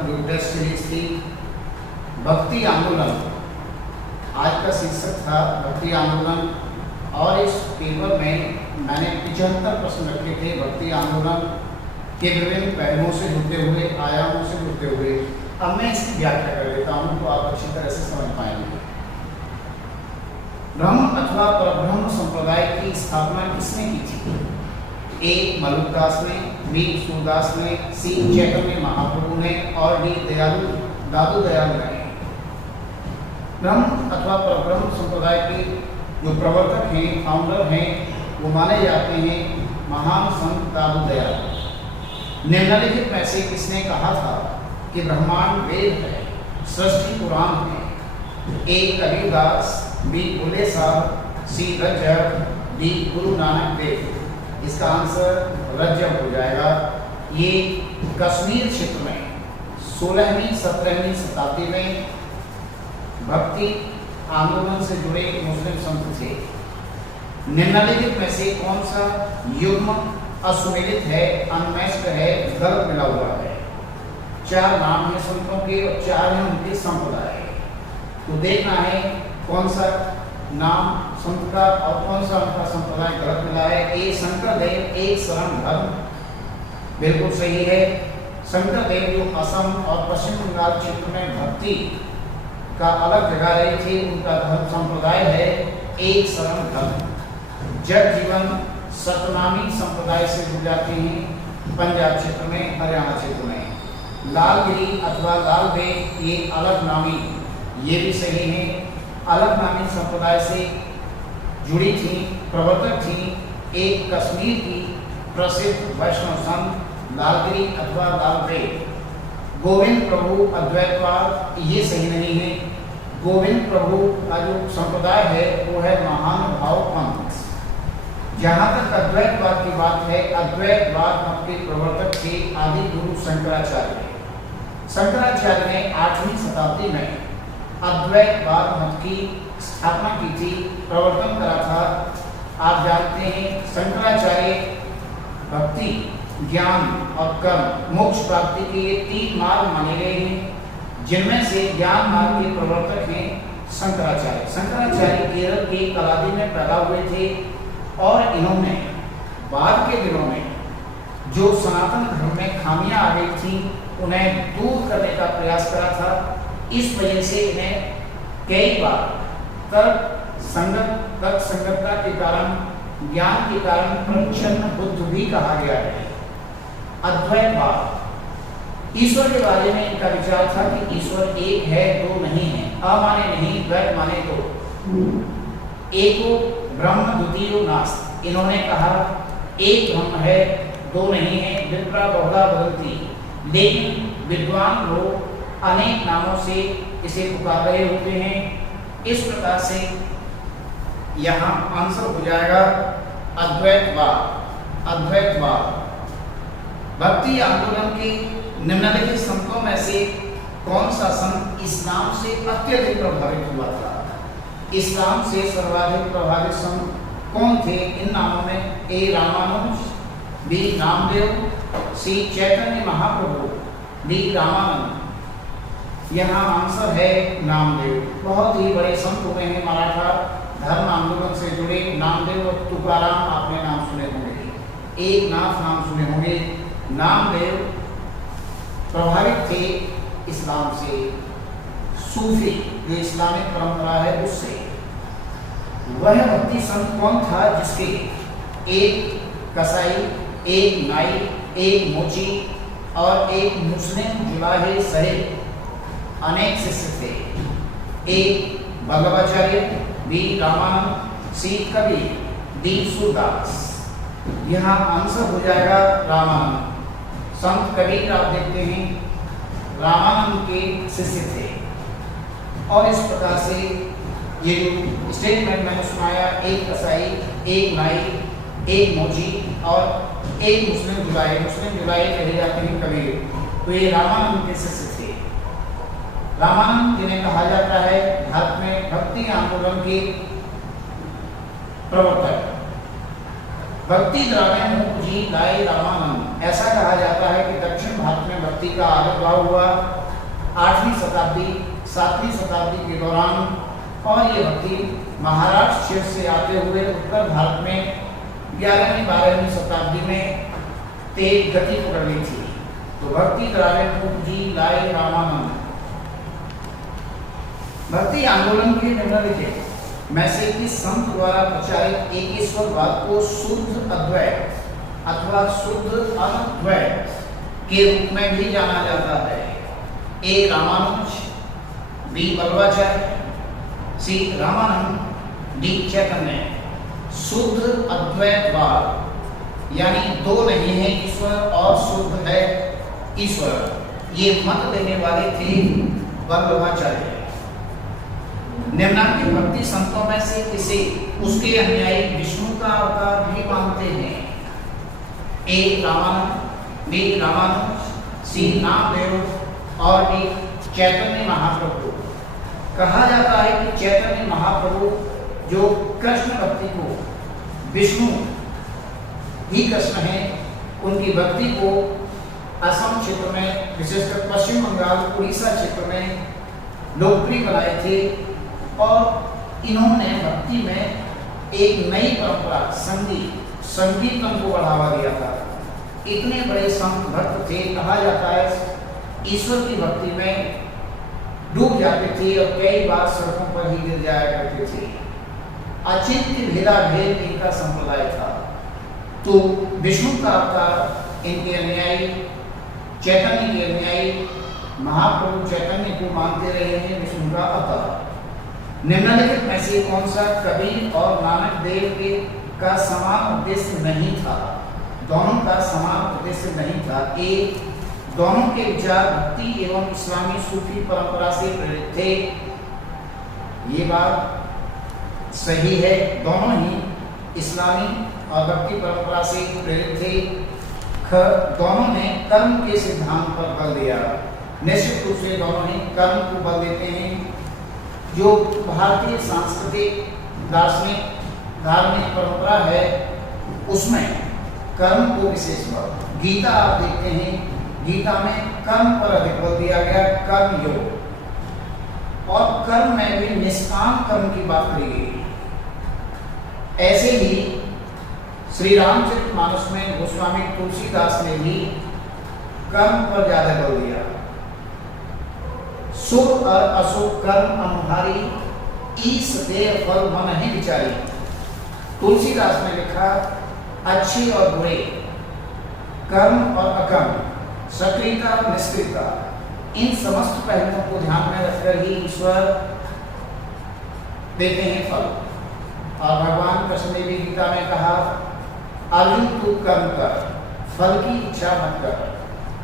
जो test series थी भक्ति आंदोलन, आज का शीर्षक था भक्ति आंदोलन। और इस पेपर में मैंने 75 प्रश्न रखे थे भक्ति आंदोलन के विभिन्न पहलुओं से जुड़ते हुए, आयामों से जुड़ते हुए। अब मैं इसकी व्याख्या कर देता हूँ तो आप अच्छी तरह से समझ पाएंगे। ब्रह्म अथवा परब्रह्म संप्रदाय की स्थापना किसने की थी? ए मलुकदास ने, बी सूरदास ने, सी चैतन्य महाप्रभु ने और डी दादू दयाल ने। ब्रह्म अथवा परब्रह्म संप्रदाय के जो प्रवर्तक हैं, फाउंडर हैं, वो माने जाते हैं महान संत दादू दयाल। निम्नलिखित में से किसने कहा था कि ब्रह्मांड वेद है, सृष्टि पुराण है? ए कबीरदास, बी बुल्ले साहब, सी रज्जब, डी गुरु नानक देव। इसका आंसर रज्जब हो जाएगा। ये कश्मीर क्षेत्र में 16वीं 17वीं शताब्दी में भक्ति आंदोलन से जुड़े मुस्लिम संत थे। निम्नलिखित में से कौन सा युग्म असुमेलित है, अनमैच्ड है, गलत मिला हुआ है? 4 नाम हैं संतों के और 4 हैं उनके संप्रदाय। तो देखना है कौन सा नाम संत का और कौन सा उनका संप्रदाय गलत मिला है। ए शंकर देव, एक शरण धर्म, बिल्कुल सही है। शंकर देव जो असम और पश्चिम बंगाल क्षेत्र में भक्ति का अलग जगह रही थी, उनका धर्म संप्रदाय है एक शरण धर्म। जग जीवन सतनामी संप्रदाय से जुड़ जाते हैं पंजाब क्षेत्र में, हरियाणा क्षेत्र में। लालगिरी अथवा लाल बेग ये अलग नामी, ये भी सही है, अलग नामी संप्रदाय से जुड़ी थी, प्रवर्तक थी एक कश्मीर की प्रसिद्ध वैष्णव संत लालगिरी अथवा लाल बेग। गोविंद प्रभु अद्वैतवाद ये सही नहीं है। गोविंद प्रभु का जो संप्रदाय है वो है महानुभाव पंथ। जहाँ तक अद्वैतवाद की बात है, अद्वैतवाद मत के प्रवर्तक थे आदि गुरु शंकराचार्य। शंकराचार्य ने 8वीं शताब्दी में अद्वैतवाद मत की स्थापना की थी, प्रवर्तन करा था। आप जानते हैं शंकराचार्य भक्ति, ज्ञान और कर्म, मोक्ष प्राप्ति के ये 3 मार्ग माने गए हैं, जिनमें से ज्ञान मार्ग के प्रवर्तक हैं शंकराचार्य। शंकराचार्य केरल के कलादी में पैदा हुए थे और इन्होंने बाद के दिनों में जो सनातन धर्म में खामियां आ गई थी उन्हें दूर करने का प्रयास करा था। इस वजह से इन्हें कई बार तर्क संगतता के कारण, ज्ञान के कारण प्रच्छन्न बुद्ध भी कहा गया है। अद्वैतवाद, ईश्वर के बारे में इनका विचार था कि ईश्वर एक है, 2 नहीं है। अ माने नहीं, द्वैत माने 2। एको ब्रह्म द्वितीयो नास्ति। इन्होंने कहा एक ब्रह्म है, 2 नहीं है। विप्रा बहुधा बदलती, लेकिन विद्वान लोग अनेक नामों से इसे पुकार रहे होते हैं। इस प्रकार से यहाँ आंसर हो जाएगा अद्वैतवाद। अद्वैतवाद भक्ति आंदोलन के निम्नलिखित संतों में से कौन सा संत इस्लाम से अत्यधिक प्रभावित हुआ था? इस्लाम से सर्वाधिक प्रभावित संत कौन थे? इन नामों में ए रामानुज, बी नामदेव, सी चैतन्य महाप्रभु, डी रामानंद। यहाँ आंसर है नामदेव। बहुत ही बड़े संत हुए हैं मराठा धर्म आंदोलन से जुड़े। नामदेव और तुकाराम आपने नाम सुने होंगे, एक नाथ नाम सुने होंगे। नामदेव प्रभावित थे इस्लाम से, सूफी जो इस्लामिक परंपरा है उससे। वह भक्ति संत कौन था जिसके एक कसाई, एक नाई, एक मोची और एक मुस्लिम जुलाहे सहित अनेक शिष्य थे? एक भगवाचार्य, बी रामानंद, सी कबीर, डी सूरदास। यहाँ आंसर हो जाएगा रामानंद। संत कबीर आप देखते हैं रामानंद के शिष्य थे। और इस प्रकार से ये जो स्टेटमेंट मैंने सुनाया, एक कसाई, एक नाई, एक मोची और एक मुस्लिम जुलाहे कहे जाते हैं कबीर, तो ये रामानंद के शिष्य थे। रामानंद जिन्हें कहा जाता है भारत में भक्ति आंदोलन के प्रवर्तक। भक्ति द्राविण मुखजी लाई रामानंद। ऐसा कहा जाता है कि दक्षिण भारत में भक्ति का आविर्भाव हुआ 8वीं शताब्दी 7वीं शताब्दी के दौरान, और ये भक्ति महाराष्ट्र क्षेत्र से आते हुए उत्तर भारत में 11वीं 12वीं शताब्दी में तेज गति पकड़ ली थी। तो भक्ति द्राविण मुखजी लाई रामानंद भक्ति आंदोलन के निम्नलिखित में से किस संत द्वारा प्रचारित एकेश्वरवाद को शुद्ध अद्वैत अथवा शुद्ध अद्वैत के रूप में भी जाना जाता है? ए रामानुज, बी वल्लभाचार्य, सी रामानंद, डी चैतन्य। शुद्ध अद्वैतवाद यानी दो नहीं है ईश्वर और शुद्ध है ईश्वर, ये मत देने वाले थे वल्लभाचार्य। निम्नलिखित भक्ति संतों में से किसे उसके अनुयायी विष्णु का अवतार भी मानते हैं? ए रामानंद, बी रामानुज, सी नामदेव और डी चैतन्य महाप्रभु। कहा जाता है कि चैतन्य महाप्रभु जो कृष्ण भक्ति को विष्णु ही कृष्ण है, उनकी भक्ति को असम क्षेत्र में विशेषकर पश्चिम बंगाल उड़ीसा क्षेत्र में लोकप्रिय बनाए थे, और इन्होंने भक्ति में एक नई परंपरा संगीतम को बढ़ावा दिया था। इतने बड़े संत भक्त थे, कहा जाता है ईश्वर की भक्ति में डूब जाते थे और कई बार सड़कों पर ही गिर जाया करते थे। अचिंत्य भेदा भेद इनका संप्रदाय था। तो विष्णु का अवतार इनके अनुयायी, चैतन्य के अनुयायी महाप्रभु चैतन्य को मानते रहे हैं विष्णु का अवतार। निम्नलिखित में से कौन सा कबीर और नानक देव के का समान उद्देश्य नहीं था? दोनों का समान उद्देश्य नहीं था। ए, दोनों के विचार भक्ति एवं इस्लामी सूफी परंपरा से प्रेरित थे। ये बात सही है, दोनों ही इस्लामी और भक्ति परंपरा से प्रेरित थे। ख, दोनों ने कर्म के सिद्धांत पर बल दिया। निश्चित रूप से दोनों ही कर्म को बल देते हैं। जो भारतीय सांस्कृतिक दार्शनिक धार्मिक परंपरा है उसमें कर्म को विशेष बल। गीता आप देखते हैं, गीता में कर्म पर अधिक बल दिया गया, कर्म योग, और कर्म में भी निष्काम कर्म की बात करी गई। ऐसे ही श्री रामचरितमानस में गोस्वामी तुलसीदास ने भी कर्म पर ज्यादा बल दिया। शुभ और अशुभ कर्म अनुहारी, ईश देह फल मन ही विचारी। तुलसीदास ने लिखा अच्छे और बुरे, कर्म और अकर्म, सक्रियता और निष्क्रियता, इन समस्त पहलुओं को ध्यान में रखकर ही ईश्वर देते हैं फल। और भगवान कृष्ण ने भी गीता में कहा अर्जुन तू कर्म कर, फल की इच्छा मत कर,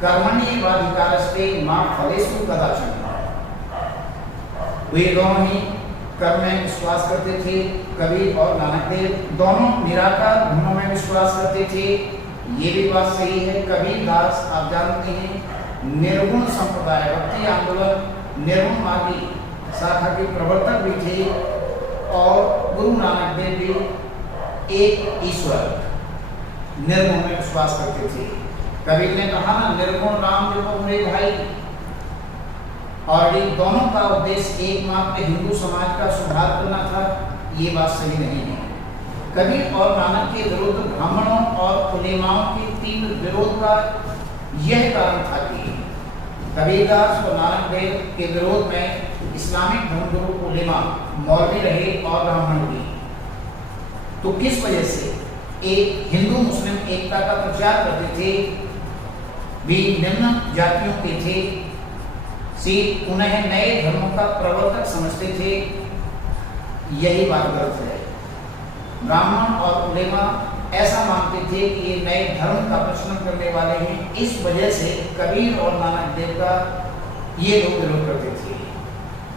कर्मण्येवाधिकारस्ते मा फलेषु कदाचन। वे दोनों ही कर्म में विश्वास करते थे। कबीर और नानक देव दोनों निराकार धर्मों में विश्वास करते थे। ये भी बात सही है। कबीर दास आप जानते हैं निर्गुण संप्रदाय भक्ति आंदोलन निर्गुण मार्गी शाखा के प्रवर्तक भी थे, और गुरु नानक देव भी एक ईश्वर निर्गुण में विश्वास करते थे। कबीर ने कहा ना निर्गुण राम जो मेरे भाई, और दोनों का उद्देश्य एकमात्र हिंदू समाज का सुधार करना था। ये बात सही नहीं है। कबीर और नानक के विरुद्ध ब्राह्मणों और उलेमाओं के तीव्र विरोध का यह कारण था कि कबीरदास और नानक देव के विरोध में इस्लामिक धर्मगुरु उलेमा मौलवी रहे और ब्राह्मण भी। तो किस वजह से एक हिंदू मुस्लिम एकता का प्रचार करते थे, भी निम्न जातियों के थे, उन्हें नए धर्मों का प्रवर्तक समझते थे। यही बात गलत है। ब्राह्मण और उलेमा ऐसा मानते थे कि ये नए धर्म का प्रचलन करने वाले हैं। इस वजह से कबीर और नानक देव का ये लोग विरोध करते थे,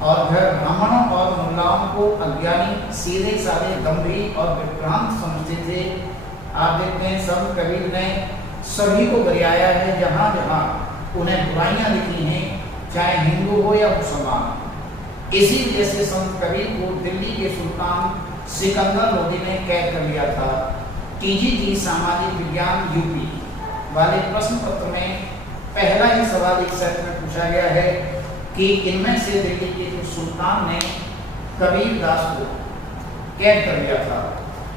और घर ब्राह्मणों और मुल्लाओं को अज्ञानी, सीधे साधे, गंभीर और विभ्रांत समझते थे। आप देखते हैं संत कबीर ने सभी को गरियाया है। जहाँ जहाँ उन्हें बुराइयां लिखी हैं, चाहे हिंदू हो या मुसलमान। इसी वजह से संत कबीर को दिल्ली के सुल्तान सिकंदर लोदी ने कैद कर लिया था। टीजीटी सामाजिक विज्ञान यूपी वाले प्रश्न पत्र में पहला ही सवाल एक सेट में पूछा गया है कि इनमें से दिल्ली के सुल्तान ने कबीरदास को कैद कर दिया था।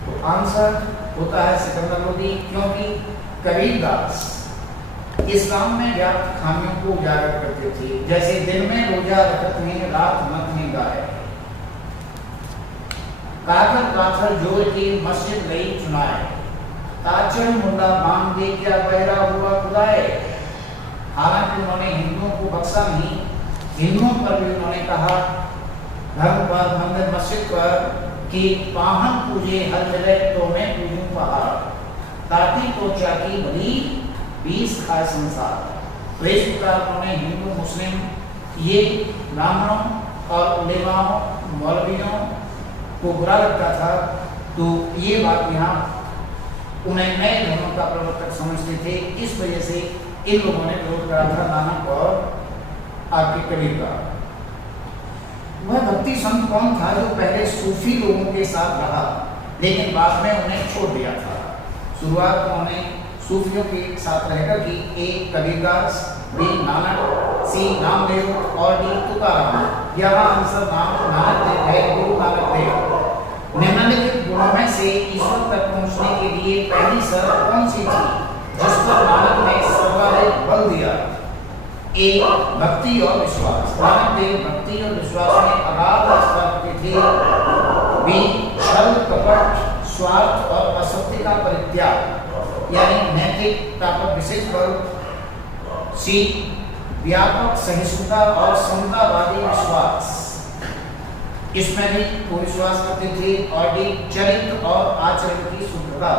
तो आंसर होता है सिकंदर लोदी, क्योंकि कबीरदास इस्लाम में व्याप्त खामियों को उजागर करते थे, जैसे दिन में रोजा रखत में रात मत में गाय, काकर पाथर जोड़ के मस्जिद गई चुनाए, ताचर मुंडा बांध दे क्या बहरा हुआ खुदाए। हालांकि उन्होंने हिंदुओं को बख्शा नहीं, हिंदुओं पर भी उन्होंने कहा धर्म पर मंदिर मस्जिद पर कि पाहन पूजे हर मिले तो मैं पूजूं पहाड़, ताकि तो चाकी भली 20 खाए संसार। तो इस प्रकार उन्होंने हिंदू मुस्लिम ये ब्राह्मणों और उलेमाओं मौलवियों को बुरा लगता था। तो ये बात यहाँ उन्हें नए धर्मों का प्रवर्तक समझते थे, इस वजह से इन लोगों ने विरोध करा था नानक और आपके कबीर का। वह भक्ति संत कौन था जो पहले सूफी लोगों के साथ रहा लेकिन बाद में उन्हें छोड़ दिया था? शुरुआत उन्होंने सूफियों के साथ रहकर की। ए कबीरदास, बी नानक, सी नामदेव और डी तुकाराम। यहाँ आंसर नानक देव है, गुरु नानक देव। निम्नलिखित गुणों में से ईश्वर तक पहुंचने के लिए पहली शर्त कौन सी थी जिस पर नानक ने सर्वाधिक बल दिया? ए भक्ति और विश्वास। नानक देव भक्ति और विश्वास में अगाध आस्था रखते थे। बी छल कपट स्वार्थ और असत्य का परित्याग यानी नैतिकता पर विशेष बल। सी व्यापक सहिष्णुता और समतावादी विश्वास, इसमें भी वो विश्वास करते थे। और डी चरित्र और आचरण की शुद्धता।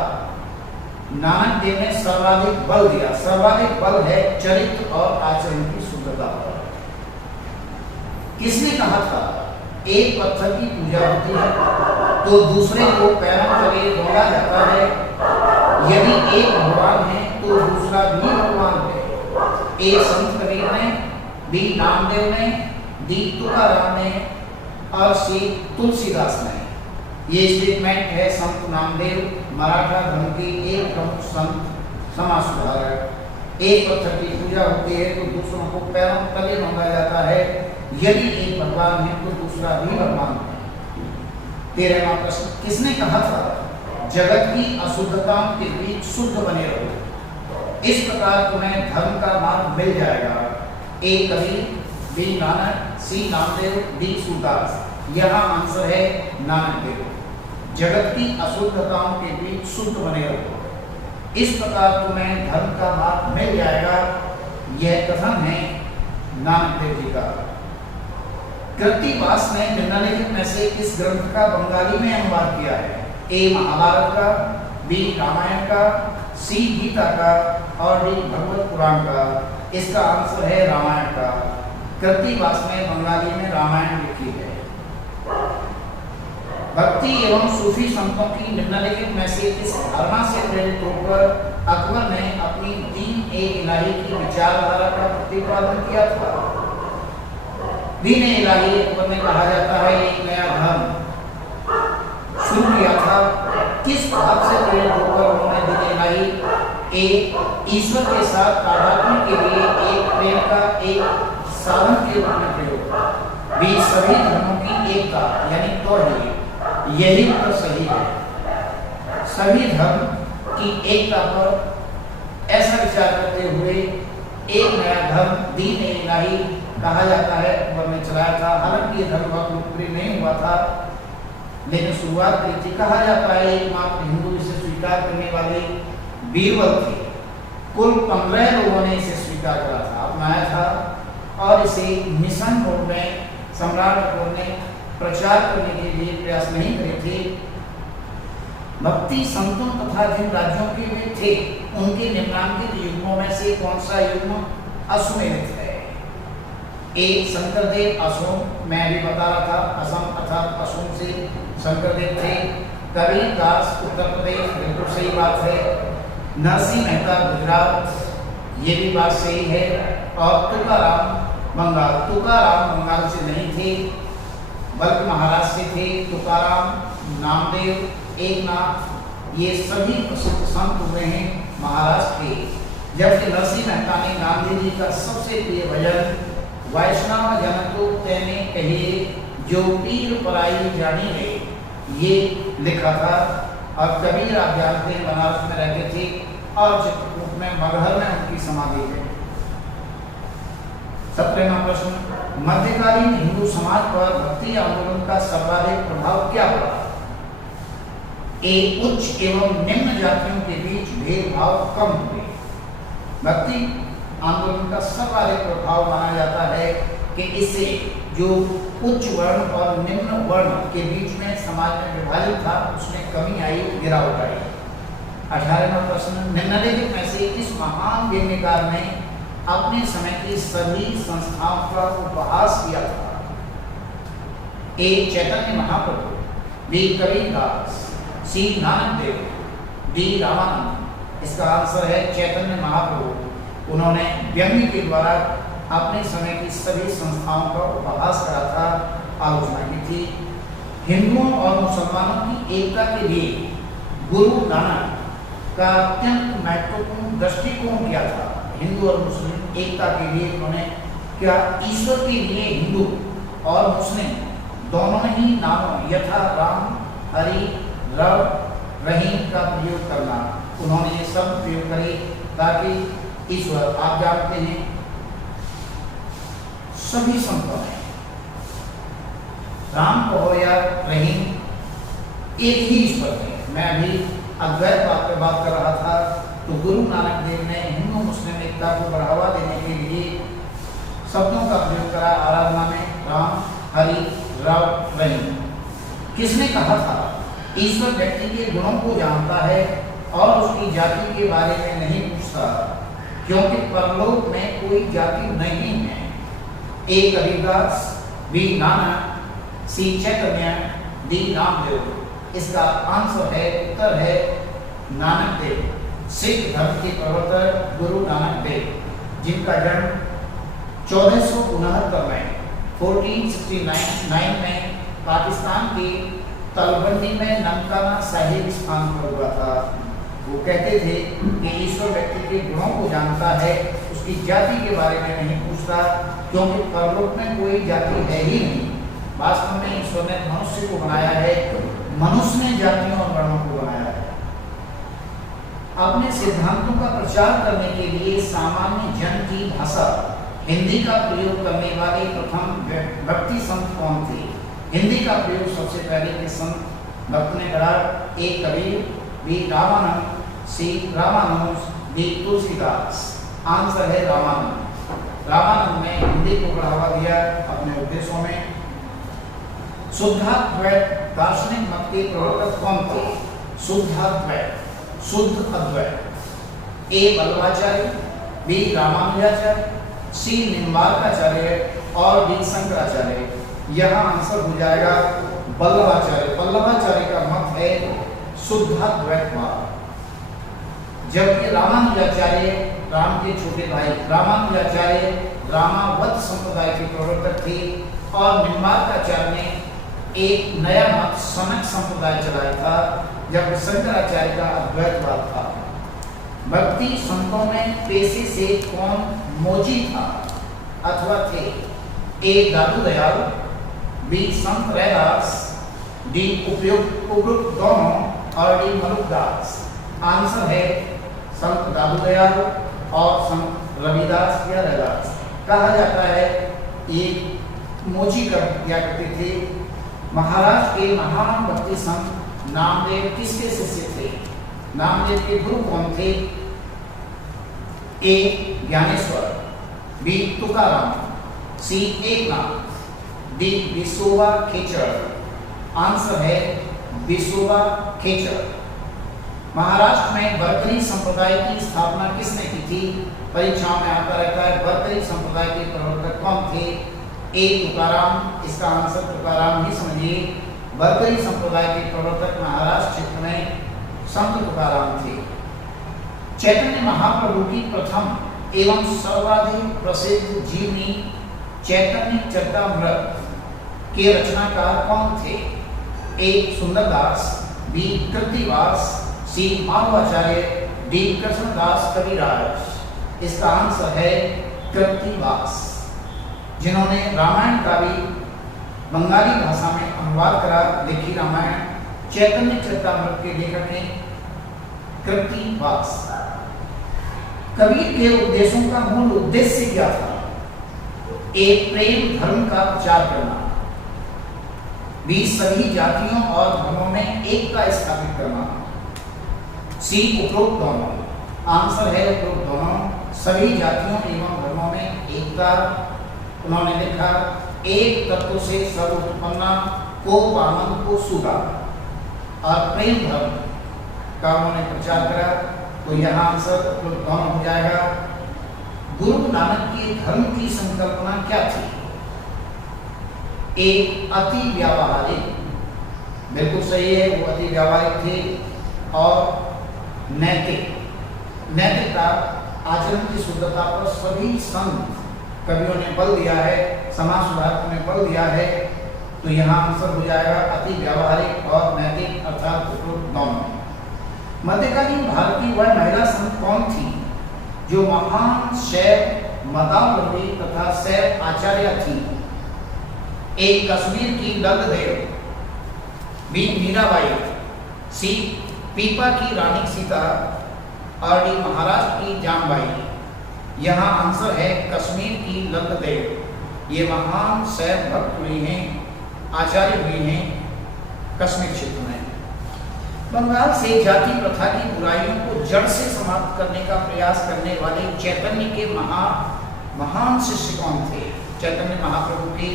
नानक देव ने सर्वाधिक बल दिया, सर्वाधिक बल है चरित्र और आचरण की शुद्धता पर। किसने कहा था एक पत्थर की पूजा होती है तो दूसरे को पैरों तले रौंदा जाता है? यदि एक भगवान है तो दूसरा भी भगवान है। ए संत कबीर ने, बी नामदेव ने, डी तुकाराम ने और सी तुलसीदास ने। ये स्टेटमेंट है संत नामदेव, मराठा धर्म के एक प्रमुख संत समाज सुधारक। एक पत्थर की पूजा होती है तो दूसरों को पैरों तले रौंदा जाता है। यदि एक भगवान है तो दूसरा भी भगवान है। 13वां प्रश्न, किसने कहा था जगत की अशुद्धताओं के बीच शुद्ध बने रहो, इस प्रकार तुम्हें धर्म का मार्ग मिल जाएगा? ए कबीर, बी नानक, सी नामदेव, डी सूरदास। यहाँ आंसर है नानक देव। जगत की अशुद्धताओं के बीच शुद्ध बने रहो, इस प्रकार तुम्हें धर्म का मार्ग मिल जाएगा। यह कथन है नानक देव जी का। कृत्तिवास ने निम्नलिखित में से इस ग्रंथ का बंगाली में अनुवाद किया है? ए महाभारत का, बी रामायण का, सी गीता का और डी भगवत पुराण का। इसका आंसर है रामायण का। कृत्तिवास ने बंगाली में रामायण लिखी है। भक्ति एवं सूफी संतों की निम्नलिखित में से इस धारणा से प्रेरित होकर अकबर ने अपनी दीन ए इलाही की विचारधारा का प्रतिपादन किया था? दीन ए इलाही अकबर ने कहा जाता है एक नया धर्म शुरू किया था। किस भाव से प्रेरित होकर उन्होंने दीन ए इलाही एक ईश्वर के साथ तादात्म्य के लिए एक प्रेम का एक साधन के रूप में प्रयोग। बी सभी धर्मों की एकता यानी तौहीद। यही उत्तर सही है। सभी धर्म की एकता पर ऐसा विचार करते हुए एक नया धर्म दीन ए इलाही कहा जाता है अकबर ने चलाया था। हालांकि ये धर्म बहुत लोकप्रिय नहीं हुआ था लेकिन शुरुआत की थी। कहा जाता है एकमात्र हिंदू इसे स्वीकार करने वाले बीरबल थे। कुल 15 लोगों ने इसे स्वीकार करा था, अपनाया था और इसे मिशन रूप में सम्राट अकबर ने प्रचार करने के लिए प्रयास नहीं करे थे। भक्ति संतों तथा जिन राज्यों के वे थे उनके निम्नांकित युग्मों में से कौन सा युग्म अश्वमेध है? ए शंकरदेव असोम, मैं भी बता रहा था असम अर्थात असोम से शंकरदेव थे। कबीरदास उत्तर प्रदेश, बिल्कुल सही बात है। नरसिंह मेहता गुजरात, ये भी बात सही है। और तुकाराम बंगाल, तुकाराम बंगाल से नहीं थे बल्कि महाराष्ट्र से थे। तुकाराम, नामदेव, एकनाथ ये सभी प्रसिद्ध संत हुए हैं महाराष्ट्र के। जबकि नरसिंह मेहता ने गांधी जी का सबसे प्रिय भजन वैष्णव जन तो तेने कहिए जो पीर पराई जानी है ये लिखा था। और कबीर आप जानते हैं बनारस में रहते थे और चित्रकूट में मगहर में उनकी समाधि है। 17वां प्रश्न, मध्यकालीन हिंदू समाज पर भक्ति आंदोलन का सर्वाधिक प्रभाव क्या पड़ा? ए, उच्च एवं निम्न जातियों के बीच भेदभाव कम हुए। भक्ति आंदोलन का सर्वाधिक प्रभाव माना जाता है कि इससे जो उच्च वर्ण और निम्न वर्ण के बीच में समाज में विभाजित था उसमें कमी आई, गिरावट आई। 18वां प्रश्न, निम्नलिखित में से किस महान व्यंग्यकार ने अपने समय की सभी संस्थाओं का उपहास किया था? ए, चैतन्य महाप्रभु, बी, कबीरदास, सी, नानक देव, डी, रामानंद। इसका आंसर है चैतन्य महाप्रभु। उन्होंने व्यंग्य के द्वारा अपने समय की सभी संस्थाओं का उपहास करा था, आलोचना की थी। हिंदुओं और मुसलमानों की एकता के लिए गुरु नानक का अत्यंत महत्वपूर्ण दृष्टिकोण क्या था? हिंदू और मुस्लिम एकता के लिए उन्होंने क्या ईश्वर के लिए हिंदू और मुस्लिम दोनों ही नामों यथा राम, हरि, रव, रहीम का प्रयोग करना, उन्होंने ये सब प्रयोग करे ताकि ईश्वर, आप जानते हैं सभी संतों में राम कहो या रहीम एक ही ईश्वर है। मैं अभी अद्वैत बात कर रहा था तो गुरु नानक देव ने हिंदू मुस्लिम एकता को बढ़ावा देने के लिए शब्दों का प्रयोग करा आराधना में, राम, हरि, रव, रहीम। किसने कहा था ईश्वर व्यक्ति के गुणों को जानता है और उसकी जाति के बारे में नहीं पूछता क्योंकि परलोक में कोई जाति नहीं है? ए, कबीरदास, बी, नानक, सी, चैतन्य, डी, रामदेव। इसका आंसर है, उत्तर है नानक देव। सिख धर्म के प्रवर्तक गुरु नानक देव, जिनका जन्म 1469 में 1469 में पाकिस्तान के तलवंडी में ननकाना साहिब स्थान पर हुआ था। वो कहते थे कि ईश्वर व्यक्ति के गुणों को जानता है, उसकी जाति के बारे में नहीं पूछता क्योंकि परलोक में कोई जाति है ही नहीं। वास्तव में ईश्वर ने मनुष्य को बनाया है, मनुष्य ने जातियों और वर्णों को बनाया है। अपने सिद्धांतों का प्रचार करने के लिए सामान्य जन की भाषा हिंदी का प्रयोग करने वाले प्रथम व्यक्ति संत कौन थे? हिंदी का प्रयोग सबसे पहले के संत भक्त ने करा। ए, कबीर, बी, रामानंद, सी, रामानुज, डी, तुलसीदास। आंसर है रामानंद। रामानंद ने हिंदी को बढ़ावा दिया अपने उपदेशों में। शुद्धाद्वैत दार्शनिक मत के प्रवर्तक कौन थे? शुद्धाद्वैत, शुद्ध अद्वैत। ए, वल्लभाचार्य, बी, रामानुजाचार्य, सी, निम्बार्काचार्य और डी, शंकराचार्य। यहाँ आंसर हो जाएगा वल्लभाचार्य। वल्लभाचार्य का मत है शुद्धाद्वैतवाद। जबकि रामानुजाचार्य, राम के छोटे भाई रामानुजाचार्य रामावत संप्रदाय के प्रवर्तक थे और निम्बार्काचार्य ने एक नया मत सनक संप्रदाय चलाया था, जब शंकराचार्य का अद्वैतवाद था। भक्ति संतों में पेशे से कौन मोची था अथवा थे? ए, दादू दयाल, बी, संत रैदास, डी, उपयुक्त दोनों और डी, मलुकदास। आंसर है संत दादू दयाल और संत रविदास या रैदास। कहा जाता है ये मोची कर दिया करते थे। महाराष्ट्र के महान भक्ति संत नामदेव किसके शिष्य थे? नामदेव के गुरु कौन थे? ए, ज्ञानेश्वर, बी, तुकाराम, सी, एकनाथ, डी, विसोबा खेचर। आंसर है विसोबा खेचर। महाराष्ट्र में बरकरी संप्रदाय की स्थापना किसने की थी? परीक्षाओं में आता रहता है। बरकरी संप्रदाय के प्रवर्तक कौन थे? ए, तुकाराम। इसका आंसर तुकाराम ही समझिए। बरकरी संप्रदाय के प्रवर्तक महाराष्ट्र क्षेत्र में संत तुकाराम थे। चैतन्य महाप्रभु की प्रथम एवं सर्वाधिक प्रसिद्ध जीवनी चैतन्य चरितामृत के रचनाकार कौन थे? ए, सुंदरदास, बी, कृतिवास, सी माधवाचार्य, डी कृष्णदास कविराज। इसका आंसर है कृत्तिवास, जिन्होंने रामायण का भी बंगाली भाषा में अनुवाद करा लिखी रामायण चैतन्य चरितामृत के लेखक हैं कृत्तिवास। कबीर के उपदेशों का मूल उद्देश्य क्या था? एक प्रेम धर्म का प्रचार करना, भी सभी जातियों और धर्मों में एकता स्थापित करना। सी उपरोक्त दोनों, आंसर है उपरोक्त दोनों, सभी जातियों एवं धर्मों में एकता। उन्होंने लिखा एक तत्व से सर्व उत्पन्ना, को पावन को सुगा, और प्रेम धर्म का उन्होंने प्रचार करा। तो यहाँ आंसर उपरोक्त दोनों हो जाएगा। गुरु नानक के धर्म की संकल्पना क्या थी? एक अति व्यावहारिक, बिल्कुल सही है, वो अति व्यावहारिक थे, और नैतिक, नैतिकता आचरण की शुद्धता पर सभी संत कवियों ने बल दिया है, समाज सुधारकों ने बल दिया है। तो यहाँ आंसर हो जाएगा अति व्यावहारिक और नैतिक, अर्थात दोनों। मध्यकालीन भारतीय वह महिला संत कौन थी जो महान शैव मतावलंबी तथा शैव आचार्य थी? एक कश्मीर की लल्लदेव, बी मीराबाई, सी पीपा की रानी सीता, और डी महाराष्ट्र की जामबाई। यहाँ आंसर है कश्मीर की लल्लदेव। ये महान शैव भक्त हुए हैं, आचार्य हुए हैं कश्मीर क्षेत्र में। बंगाल से जाति प्रथा की बुराइयों को जड़ से समाप्त करने का प्रयास करने वाले चैतन्य के महान शिष्य कौन थे? चैतन्य महाप्रभु के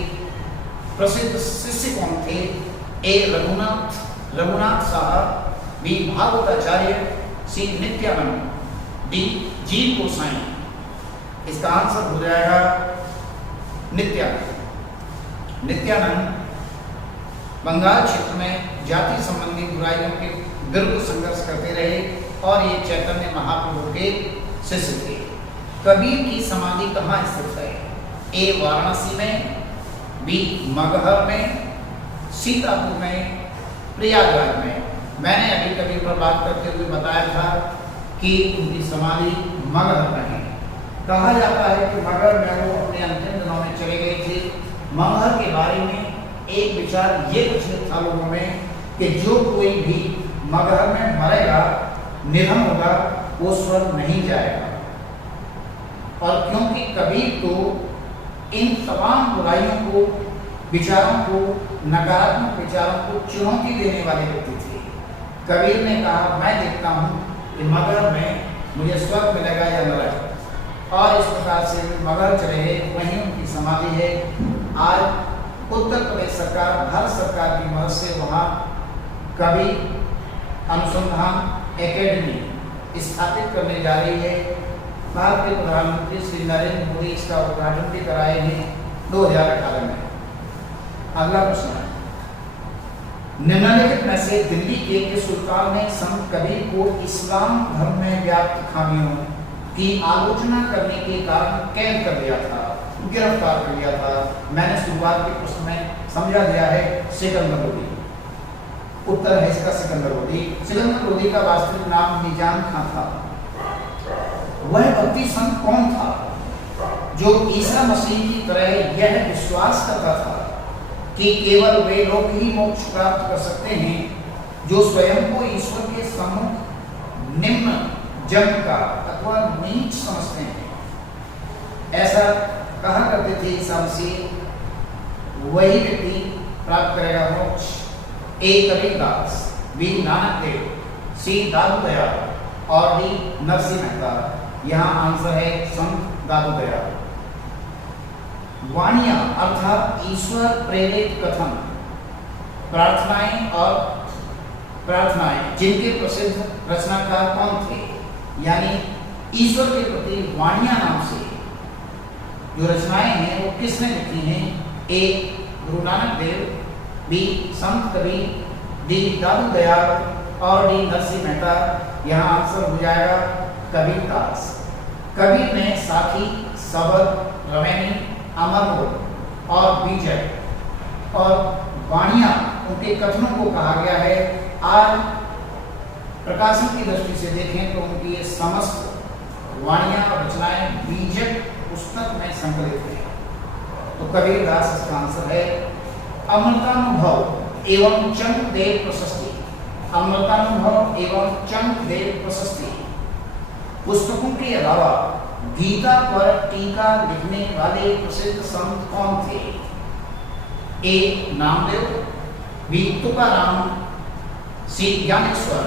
प्रसिद्ध शिष्य कौन थे? ए रघुनाथ साहब, बी भागवताचार्य, सी नित्यानंद, डी जीव गोसाई। इसका आंसर हो जाएगा नित्यानंद। नित्यानंद बंगाल क्षेत्र में जाति संबंधी बुराइयों के विरुद्ध संघर्ष करते रहे, और ये चैतन्य महाप्रभु के शिष्य थे। कबीर की समाधि कहाँ स्थित है? ए वाराणसी में, बी मगहर में, सीतापुर में, प्रयागराज में। मैंने अभी कबीर पर बात करते हुए बताया था कि उनकी समाधि मगहर में है। कहा जाता है कि मगहर में वो अपने अंतिम दिनों में चले गए थे। मगहर के बारे में एक विचार ये प्रचलित था लोगों में कि जो कोई भी मगहर में मरेगा, निधन होगा, वो स्वर्ग नहीं जाएगा। और क्योंकि कबीर तो इन तमाम बुराइयों को, विचारों को, नकारात्मक विचारों को चुनौती देने वाले व्यक्ति थे, कबीर ने कहा मैं देखता हूँ कि मगहर में मुझे स्वर्ग मिलेगा या नरक। और इस प्रकार से मगहर चले गए, वहीं उनकी समाधि है। आज उत्तर प्रदेश सरकार, भारत सरकार की मदद से वहाँ कवि अनुसंधान एकेडमी स्थापित करने जा रही है। भारत के प्रधानमंत्री श्री नरेंद्र मोदी इसका उद्घाटन भी कराए हैं 2018 में। अगला प्रश्न है, निम्नलिखित में से दिल्ली के सुल्तान ने संत कबीर को इस्लाम धर्म में व्याप्त खामियों की आलोचना करने के कारण कैद कर दिया था, गिरफ्तार कर लिया था? मैंने शुरुआत के प्रश्न में समझा दिया है, सिकंदर लोदी। उत्तर है इसका सिकंदर लोदी। सिकंदर लोदी का वास्तविक नाम निजाम खां था। वह भक्ति संत कौन था जो ईसा मसीह की तरह यह विश्वास करता था कि केवल वे लोग ही मोक्ष प्राप्त कर सकते हैं जो स्वयं को ईश्वर के सम्मुख निम्न जन का अथवा नीच समझते हैं? ऐसा कहा करते थे ईसा मसीह, वही व्यक्ति प्राप्त करेगा मोक्ष। ए कबीरदास, बी नानक देव, सी दादू दयाल, और डी नरसिंह मेहता। यहाँ आंसर है संत दादू दयाल। वाणियां अर्थात ईश्वर प्रेरित कथन, प्रार्थनाएं जिनके प्रसिद्ध रचनाकार कौन थे? यानी ईश्वर के प्रति वाणियां नाम से जो रचनाएं हैं वो किसने लिखी हैं? ए गुरु नानक देव, बी संत कबीर, डी दादू दयाल, और डी नरसिंह मेहता। यहाँ आंसर हो जाएगा कबीरदास। कबीर ने साखी, सबद, रवैनी, अमरकोश और विजय और वाणियां, उनके कथनों को कहा गया है। आज प्रकाशन की दृष्टि से देखें तो उनकी ये समस्त वाणियां और रचनाएं बीजक पुस्तक में संकलित हैं। तो कबीरदास इसका आंसर है अमृतानुभव एवं चंद्रदेव प्रशस्ति। अमृतानुभव एवं चंद्रदेव प्रशस्ति पुस्तकों के अलावा गीता पर टीका लिखने वाले प्रसिद्ध संत कौन थे? ए नामदेव, बी तुकाराम, सी ज्ञानेश्वर,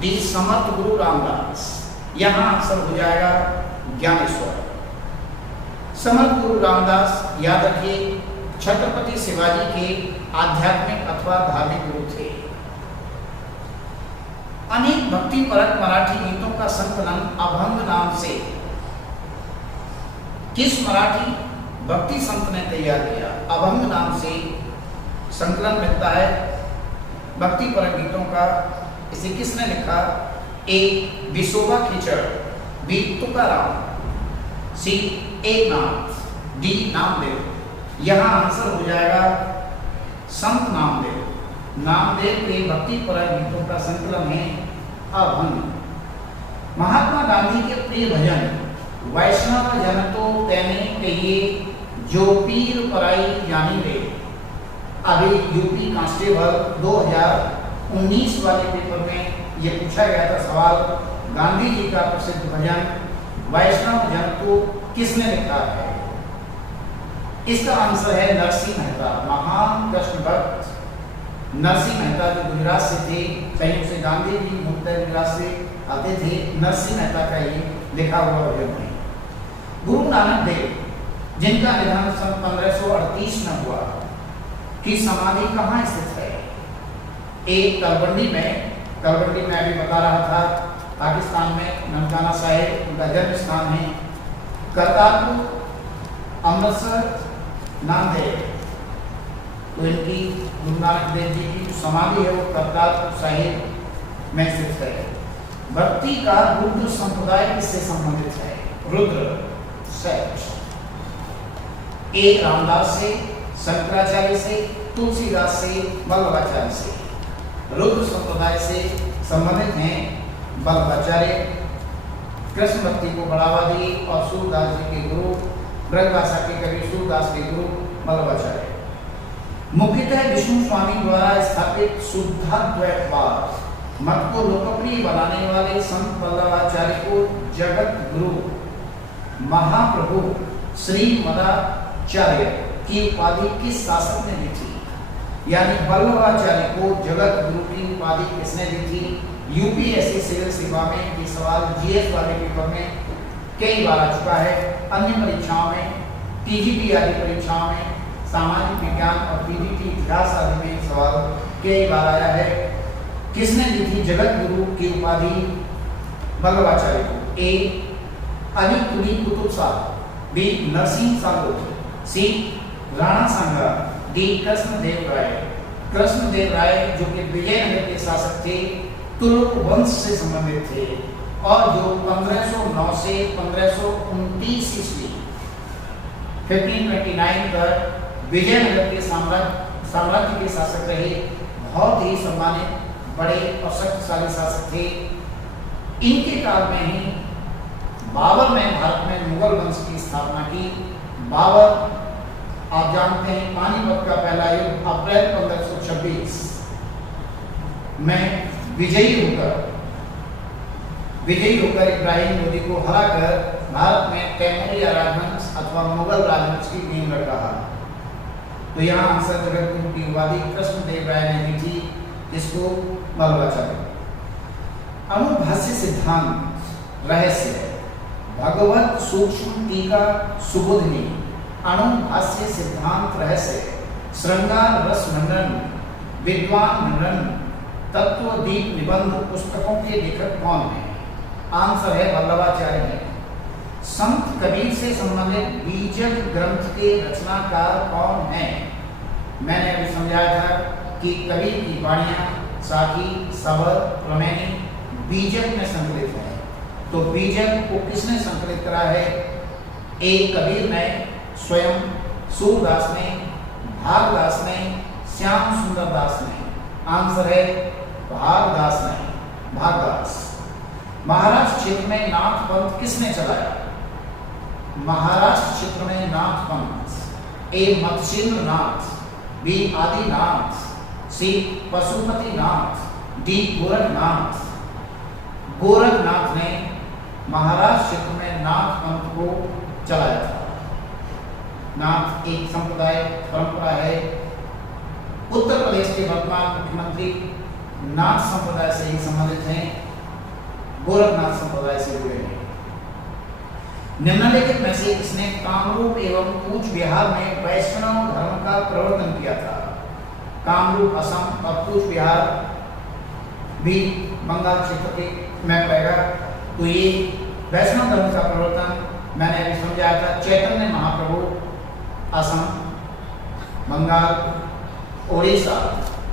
डी समर्थ गुरु रामदास। यहां आंसर हो जाएगा ज्ञानेश्वर। समर्थ गुरु रामदास याद रखिए छत्रपति शिवाजी के आध्यात्मिक अथवा धार्मिक गुरु थे। अनेक भक्ति परक मराठी गीतों का संकलन अभंग नाम से किस मराठी भक्ति संत ने तैयार किया? अभंग नाम से संकलन मिलता है भक्ति परक गीतों का। इसे किसने लिखा? ए विशोभा खिचड़, बी तुकाराम, सी एकनाथ, डी नामदेव। यहां आंसर हो जाएगा संत नामदेव। नामदेव के भक्ति परक गीतों का संकलन है अभंग। महात्मा गांधी के प्रिय भजन वैष्णव जन तो तेने कहिए जो पीर पराई जानी रे। अभी यूपी कांस्टेबल 2019 वाले पेपर में ये पूछा गया था सवाल, गांधी जी का प्रसिद्ध भजन वैष्णव जन तो किसने लिखा है? इसका आंसर है नरसिंह मेहता। महान कृष्ण भक्त नरसिंह मेहता जो गुजरात से थे, कहीं से गांधी जी मुख्य गुजरात से आते थे। नरसिंह मेहता का ये लिखा हुआ भजन है। गुरु नानक देव जिनका निधन सन 1538 में हुआ, की समाधि कहाँ स्थित है? एक तलवंडी में, तलवंडी में अभी बता रहा था पाकिस्तान में ननकाना साहिब उनका जन्म स्थान है। करतारपुर, अमृतसर, नांदेड़। तो इनकी गुरु नानक देव जी की समाधि है वो करतारपुर साहिब में स्थित है। भक्ति का रुद्र संप्रदाय किससे संबंधित है? रुद्र सेक्ट। एक रामदास से, शंकराचार्य से, तुलसीदास से, वल्लभाचार्य से। रुद्र संप्रदाय से संबंधित हैं वल्लभाचार्य। कृष्ण भक्ति को बढ़ावा दी और सूरदास जी के गुरु, ब्रजभाषा के कवि सूरदास के गुरु वल्लभाचार्य। मुख्यतः विष्णु स्वामी द्वारा स्थापित शुद्धाद्वैतवाद मत को लोकप्रिय बनाने वाले संत वल्लभाचार्य को जगत गुरु महाप्रभु श्री मदाचार्य की उपाधि किस शासक ने दी थी? यानी वल्लभाचार्य को जगत गुरु की उपाधि किसने दी थी? यूपीएससी सिविल सेवा में ये सवाल जीएस वाले पेपर में कई बार आ चुका है। अन्य परीक्षाओं में, टीजीटी आदि परीक्षाओं में, सामाजिक विज्ञान और पीजीटी इतिहास आदि में सवाल कई बार आया है। किसने दी थी जगत गुरु की उपाधि वल्लभाचार्य को? ए अली कुली कुतुब साहब, बी नरसिंह साहब, सी राणा सांगा, डी कृष्णदेव राय। कृष्णदेव राय जो कि विजयनगर के शासक थे, तुलुक वंश से संबंधित थे और जो 1509 से 1529 ईस्वी 1529 तक विजयनगर के साम्राज्य के शासक रहे। बहुत ही सम्मानित बड़े और शक्तिशाली शासक थे। इनके काल में ही बाबर ने भारत में मुगल वंश की स्थापना की। बाबर आप जानते हैं पानीपत का पहला युद्ध अप्रैल 1526 में विजयी होकर इब्राहिम लोदी को हराकर भारत में तैमूरी राजवंश अथवा मुगल राजवंश की नींव रखा। तो यहाँ आंसर जगत गुरु की उपाधि कृष्णदेव राय ने दी थी, जिसको वल्लभाचार्य। अणुभाष्य सिद्धांत रहस्य भगवत सूक्ष्म टीका सुबोधिनी, अणुभाष्य सिद्धांत रहस्य, श्रृंगार रस मंडन, विद्वान मंडन, तत्वदीप निबंध पुस्तकों के लेखक कौन हैं? आंसर है वल्लभाचार्य हैं। संत कबीर से संबंधित बीजक ग्रंथ के रचनाकार कौन हैं? मैंने अभी समझाया था कि कबीर की वाणियां साखी, सबर, प्रमेय बीजक में संकलित है। तो बीजक को किसने संकलित करा है? ए कबीर ने स्वयं, सूरदास ने, भागदास ने, श्याम सुंदर दास ने। आंसर है भागदास ने। भागदास। महाराष्ट्र क्षेत्र में नाथ पंथ किसने चलाया? महाराष्ट्र क्षेत्र में नाथ पंथ ए मत्स्येंद्र नाथ, बी आदिनाथ, सी पशुपति नाथ, डी गोरखनाथ। गोरखनाथ ने महाराष्ट्र क्षेत्र में नाथ पंथ को चलाया था। नाथ एक संप्रदाय परंपरा है। उत्तर प्रदेश के वर्तमान मुख्यमंत्री नाथ संप्रदाय से ही संबंधित हैं, गोरखनाथ संप्रदाय से जुड़े हैं। निम्नलिखित में से किसने कामरूप एवं कूच बिहार में वैष्णव धर्म का प्रवर्तन किया था? कामरूप असम और कूच बिहार भी बंगाल क्षेत्र के में पड़ेगा। तो ये वैष्णव धर्म का प्रवर्तन मैंने अभी समझाया था। चैतन्य महाप्रभु असम, बंगाल, ओडिशा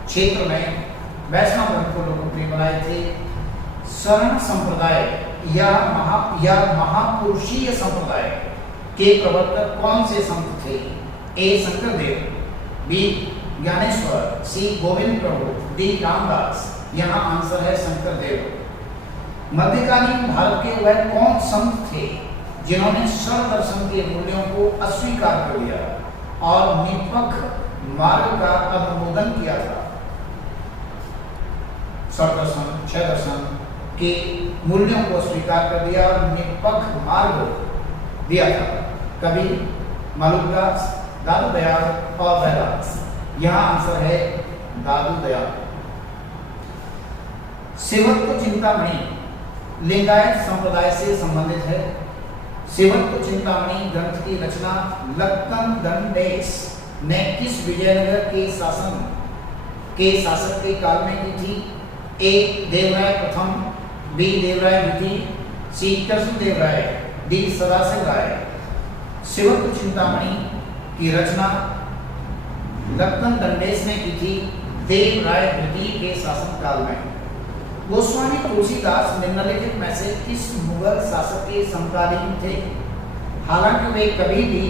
क्षेत्र में वैष्णव धर्म को लोकप्रिय बनाए थे। शरण संप्रदाय या महापुरुषीय संप्रदाय के प्रवर्तक कौन से संत थे? ए शंकरदेव, बी ज्ञानेश्वर, सी गोविंद प्रभु, डी रामदास। यहाँ आंसर है शंकरदेव। मध्यकालीन भारत के वह कौन संत थे जिन्होंने सर्व दर्शन के मूल्यों को अस्वीकार कर दिया और निष्पक्ष मार्ग का अनुमोदन किया था? सर्व दर्शन, छह दर्शन के मूल्यों को स्वीकार कर दिया और निष्पक्ष मार्ग दिया था। कबीर, मालूकदास, दादू दयाल और रैदास। यहाँ आंसर है दादू दयाल। शिवत्व चिंतामणि लिंगायत संप्रदाय से संबंधित है। शिवत्व चिंतामणि ग्रंथ की रचना लक्कन दंडेश ने किस विजयनगर के शासक के काल में की थी? ए देवराय प्रथम, बी देवराय द्वितीय, सी कृष्णदेव राय, डी सदाशिव राय। शिवत्व चिंतामणि की रचना लक्कन दंडेश ने की थी देवराय द्वितीय के शासन काल में। गोस्वामी तुलसीदास निम्नलिखित में से किस मुगल शासक के समकालीन थे? हालांकि वे कभी भी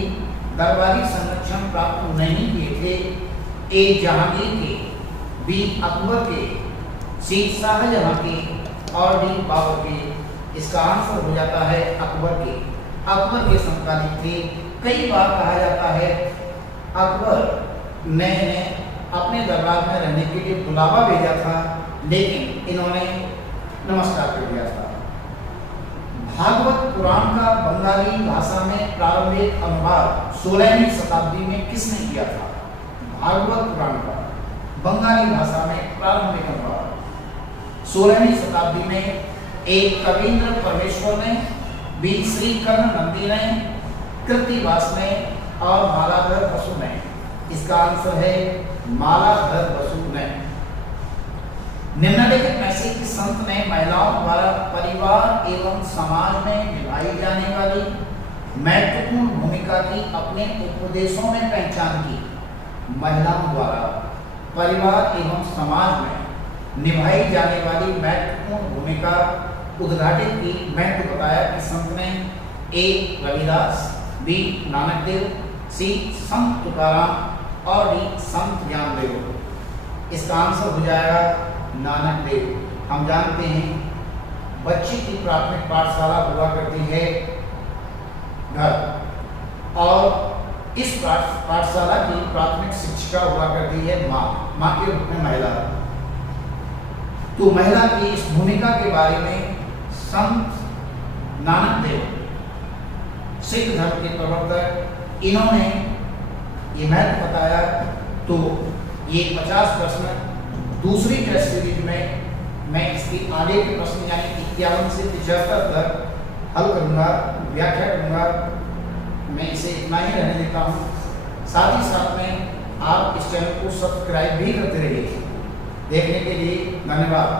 दरबारी संरक्षण प्राप्त नहीं किए थे। ए जहांगीर के, बी अकबर के, सी शाहजहां के और डी बाबर के। इसका आंसर हो जाता है अकबर के। अकबर के समकालीन थे। कई बार कहा जाता है अकबर ने अपने दरबार में रहने के लिए बुलावा भेजा था, लेकिन इन्होंने नमस्कार कर दिया था। भागवत पुराण का बंगाली भाषा में प्रारंभिक अनुवाद 16वीं शताब्दी में किसने किया था? भागवत पुराण का बंगाली भाषा में प्रारंभिक अनुवाद 16वीं शताब्दी में एक कवींद्र परमेश्वर ने, बी श्री कर्ण नंदी ने, कृतिवास ने और मालाधर बसु ने। इसका आंसर है मालाधर बसु ने। निम्नलिखित में से किस संत ने महिलाओं द्वारा परिवार एवं समाज में निभाई जाने वाली महत्वपूर्ण भूमिका की अपने उपदेशों में पहचान की? महिलाओं द्वारा परिवार एवं समाज में निभाई जाने वाली महत्वपूर्ण भूमिका उद्घाटित की, महत्व बताया कि संत ने? ए रविदास, बी नानक देव, सी संत तुकाराम और डी संत ज्ञानदेव। इसका आंसर हो जाएगा नानक देव। हम जानते हैं बच्चे की प्राथमिक पाठशाला हुआ करती है घर, और इस पाठशाला की प्राथमिक शिक्षिका हुआ करती है माँ के रूप में महिला। तो महिला की इस भूमिका के बारे में संत नानक देव, सिख धर्म के प्रवर्तक, इन्होंने ये महत्व बताया। तो ये 50 प्रश्न दूसरी टेस्ट सीरीज में मैं इसकी आगे के प्रश्न यानी 51 से 75 तक हल करूंगा, व्याख्या करूंगा। मैं इसे इतना ही रहने देता हूँ। साथ ही साथ में आप इस चैनल को सब्सक्राइब भी करते रहिए। देखने के लिए धन्यवाद।